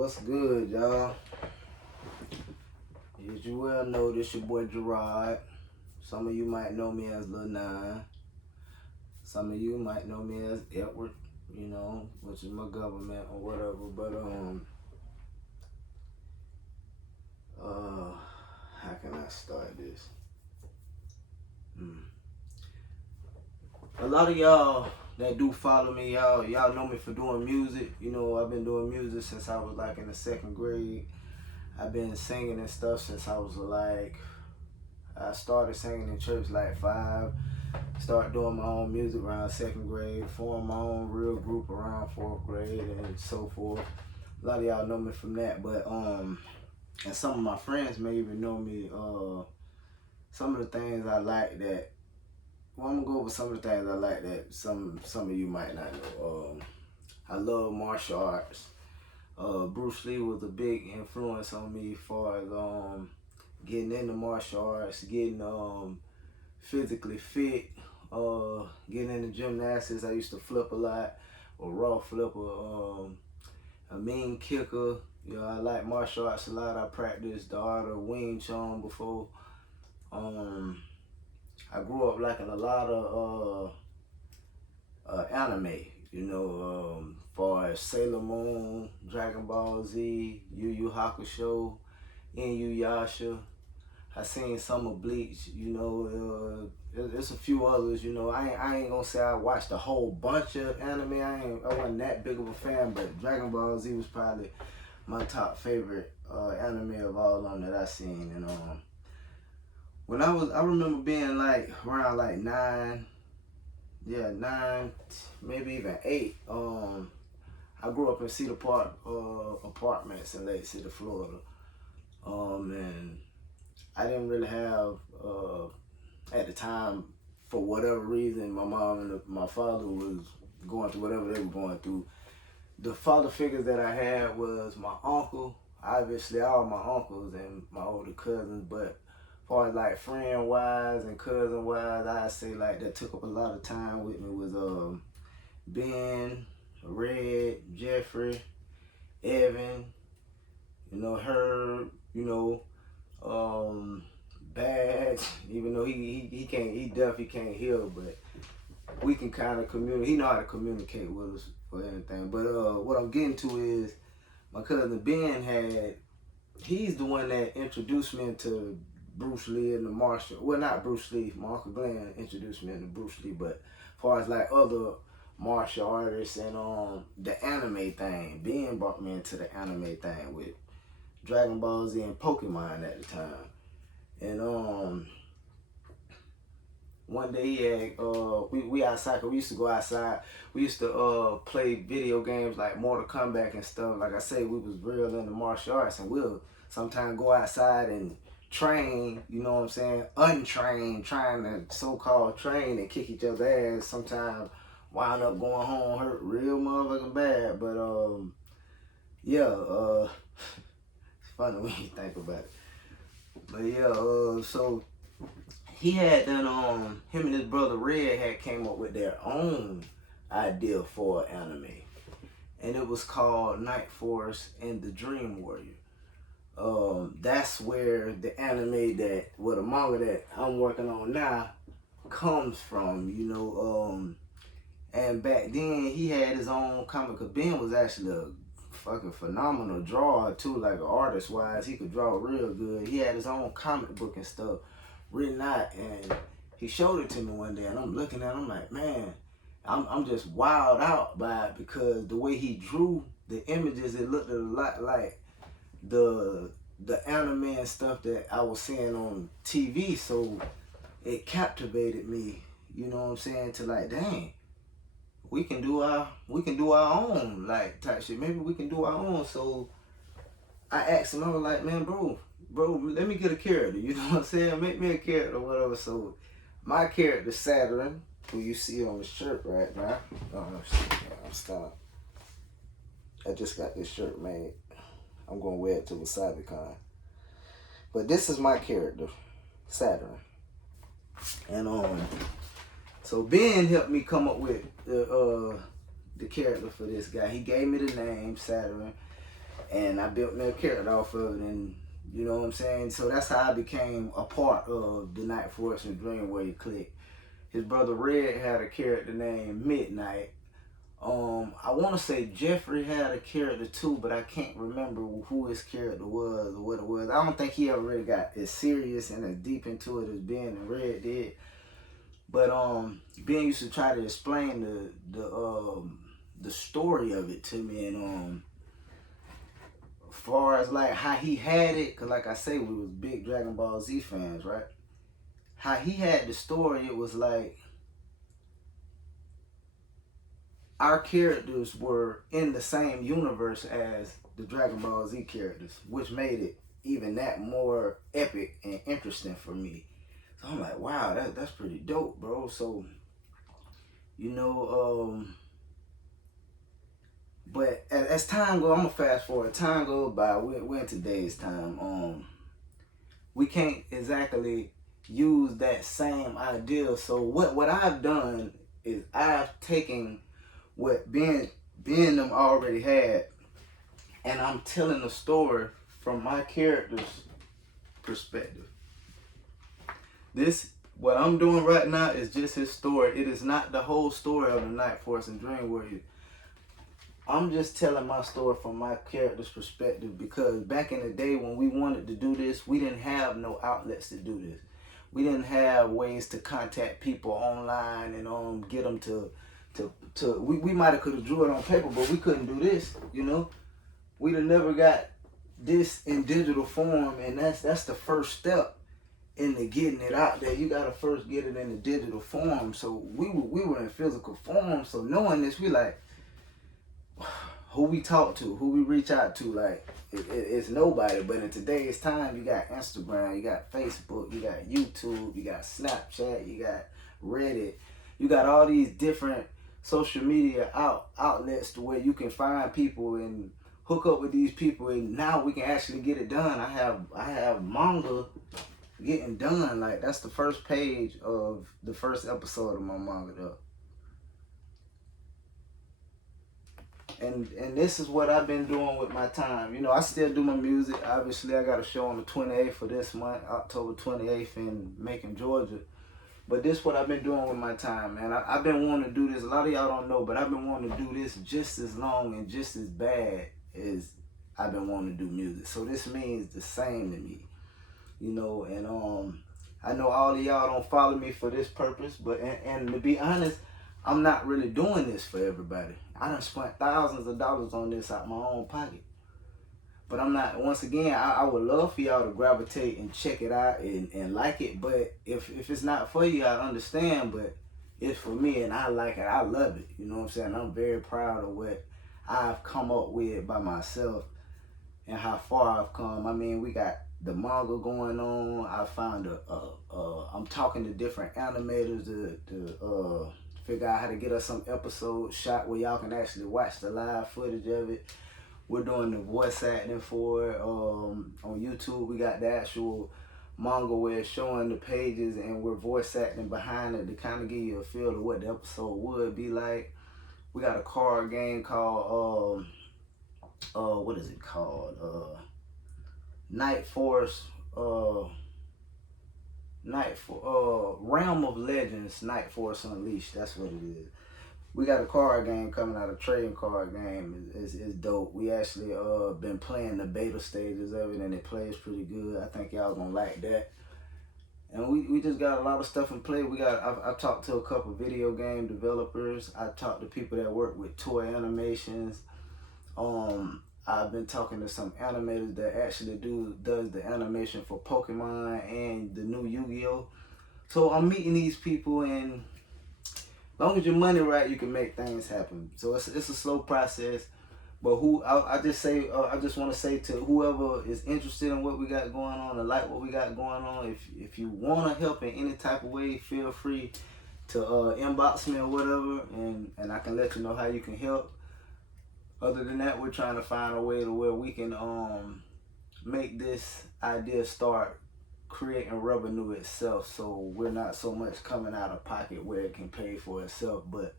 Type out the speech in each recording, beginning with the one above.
What's good, y'all? As you well know, this your boy Gerard. Some of you might know me as Lil Nine. Some of you might know me as Edward, which is my government or whatever. But how can I start this? A lot of y'all that do follow me, y'all know me for doing music. I've been doing music since I was like in the 2nd grade. I've been singing and stuff since I was like, I started singing in church like 5. Started doing my own music around 2nd grade. Formed my own real group around 4th grade and so forth. A lot of y'all know me from that, but and some of my friends may even know me. Some of the things I like that. Well, I'm gonna go over some of the things I like that some of you might not know. I love martial arts. Bruce Lee was a big influence on me as far as getting into martial arts, getting physically fit, getting into gymnastics. I used to flip a lot, a raw flipper, a mean kicker. I like martial arts a lot. I practiced the art of Wing Chun before. I grew up liking a lot of anime, far as Sailor Moon, Dragon Ball Z, Yu Yu Hakusho, Inuyasha. I seen some of Bleach, there's a few others, I ain't gonna say I watched a whole bunch of anime. I wasn't that big of a fan, but Dragon Ball Z was probably my top favorite anime of all of them that I seen. And when I remember being like around like 9, maybe even 8. I grew up in Cedar Park apartments in Lake City, Florida. And I didn't really have, at the time, for whatever reason, my mom and my father was going through whatever they were going through. The father figures that I had was my uncle, obviously all my uncles and my older cousins, but as far as like friend-wise and cousin-wise, I'd say like that took up a lot of time with me was Ben, Red, Jeffrey, Evan, Herb, Badge, even though he definitely can't hear, but we can kind of communicate. He know how to communicate with us for anything. But what I'm getting to is my cousin Ben he's the one that introduced me into Bruce Lee and the martial. Well, not Bruce Lee. My Uncle Glenn introduced me into Bruce Lee, but as far as like other martial artists and the anime thing, Ben brought me into the anime thing with Dragon Ball Z and Pokemon at the time. And one day he had we outside, 'cause we used to go outside. We used to play video games like Mortal Kombat and stuff. Like I say, we was real into martial arts, and we'll sometimes go outside and train, untrained, trying to so-called train and kick each other's ass. Sometimes wound up going home hurt real motherfucking bad. But it's funny when you think about it. But so he had done him and his brother Red had came up with their own idea for an anime, and it was called Night Force and the Dream Warrior. That's where the anime the manga that I'm working on now comes from, and back then he had his own comic. 'Cause Ben was actually a fucking phenomenal drawer too, like artist wise. He could draw real good. He had his own comic book and stuff written out, and he showed it to me one day, and I'm looking at it, I'm like, man, I'm just wild out by it, because the way he drew the images, it looked a lot like the anime and stuff that I was seeing on TV. So it captivated me, to like, dang, we can do our own like type shit. Maybe we can do our own. So I asked him, I was like, man, bro, let me get a character. You know what I'm saying? Make me a character or whatever. So my character, Saturn, who you see on the shirt right now. Stop. I just got this shirt made. I'm gonna wear it to WasabiCon. But this is my character, Saturn. And so Ben helped me come up with the character for this guy. He gave me the name Saturn. and I built me a character off of it, and you know what I'm saying? So that's how I became a part of the Night Force and Dream Warrior clique. His brother Red had a character named Midnight. I want to say Jeffrey had a character too, but I can't remember who his character was or what it was. I don't think he ever really got as serious and as deep into it as Ben and Red did. But Ben used to try to explain the story of it to me, and as far as like how he had it, cause like I say, we was big Dragon Ball Z fans, right? How he had the story, it was like our characters were in the same universe as the Dragon Ball Z characters, which made it even that more epic and interesting for me. So I'm like, wow, that's pretty dope, bro. So, you know, but as time goes, I'm gonna fast forward. Time goes by. We're in today's time. We can't exactly use that same idea. So what I've done is I've taken what Ben them already had, and I'm telling the story from my character's perspective. What I'm doing right now is just his story. It is not the whole story of the Night Force and Dream Warrior. I'm just telling my story from my character's perspective, because back in the day when we wanted to do this, we didn't have no outlets to do this. We didn't have ways to contact people online and get them to we might have could have drew it on paper, but we couldn't do this, you know. We'd have never got this in digital form, and that's the first step into getting it out there. You gotta first get it in the digital form. So we were in physical form. So knowing this, we like, who we talk to, who we reach out to, like it's nobody. But in today's time, you got Instagram, you got Facebook, you got YouTube, you got Snapchat, you got Reddit, you got all these different social media outlets to where you can find people and hook up with these people, and now we can actually get it done. I have Manga getting done. Like, that's the first page of the first episode of my manga though. And this is what I've been doing with my time. You know, I still do my music. Obviously, I got a show on the 28th for this month, October 28th in Macon, Georgia. But this is what I've been doing with my time, man. I've been wanting to do this. A lot of y'all don't know, but I've been wanting to do this just as long and just as bad as I've been wanting to do music. So this means the same to me, you know. And I know all of y'all don't follow me for this purpose, but and to be honest, I'm not really doing this for everybody. I done spent thousands of dollars on this out my own pocket. But I'm not, once again, I would love for y'all to gravitate and check it out and like it. But if it's not for you, I understand. But it's for me, and I like it. I love it. You know what I'm saying? I'm very proud of what I've come up with by myself and how far I've come. I mean, we got the manga going on. I found I'm talking to different animators to figure out how to get us some episodes shot where y'all can actually watch the live footage of it. We're doing the voice acting for it. On YouTube, we got the actual manga where it's showing the pages, and we're voice acting behind it to kind of give you a feel of what the episode would be like. We got a card game called what is it called? Night Force, Realm of Legends, Night Force Unleashed. That's what it is. We got a card game coming out, a trading card game. It's dope. We actually been playing the beta stages of it, and it plays pretty good. I think y'all gonna like that. And we just got a lot of stuff in play. I've talked to a couple video game developers. I talked to people that work with toy animations. I've been talking to some animators that actually does the animation for Pokemon and the new Yu-Gi-Oh. So I'm meeting these people, and as long as your money right, you can make things happen. So it's a slow process. But I just want to say to whoever is interested in what we got going on and like what we got going on, if you want to help in any type of way, feel free to inbox me or whatever, and I can let you know how you can help. Other than that, we're trying to find a way to where we can make this idea start creating revenue itself, so we're not so much coming out of pocket where it can pay for itself. But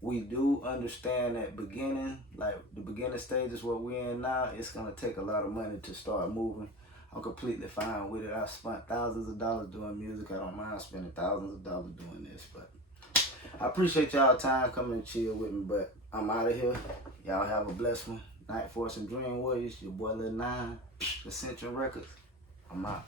we do understand that beginning, like the beginning stage is what we're in now, it's gonna take a lot of money to start moving. I'm completely fine with it. I've spent thousands of dollars doing music. I don't mind spending thousands of dollars doing this, but I appreciate y'all time coming and chill with me, but I'm out of here. Y'all have a blessed one. Night Force and Dream Warriors, your boy Lil 9, Ascension Records. I'm out.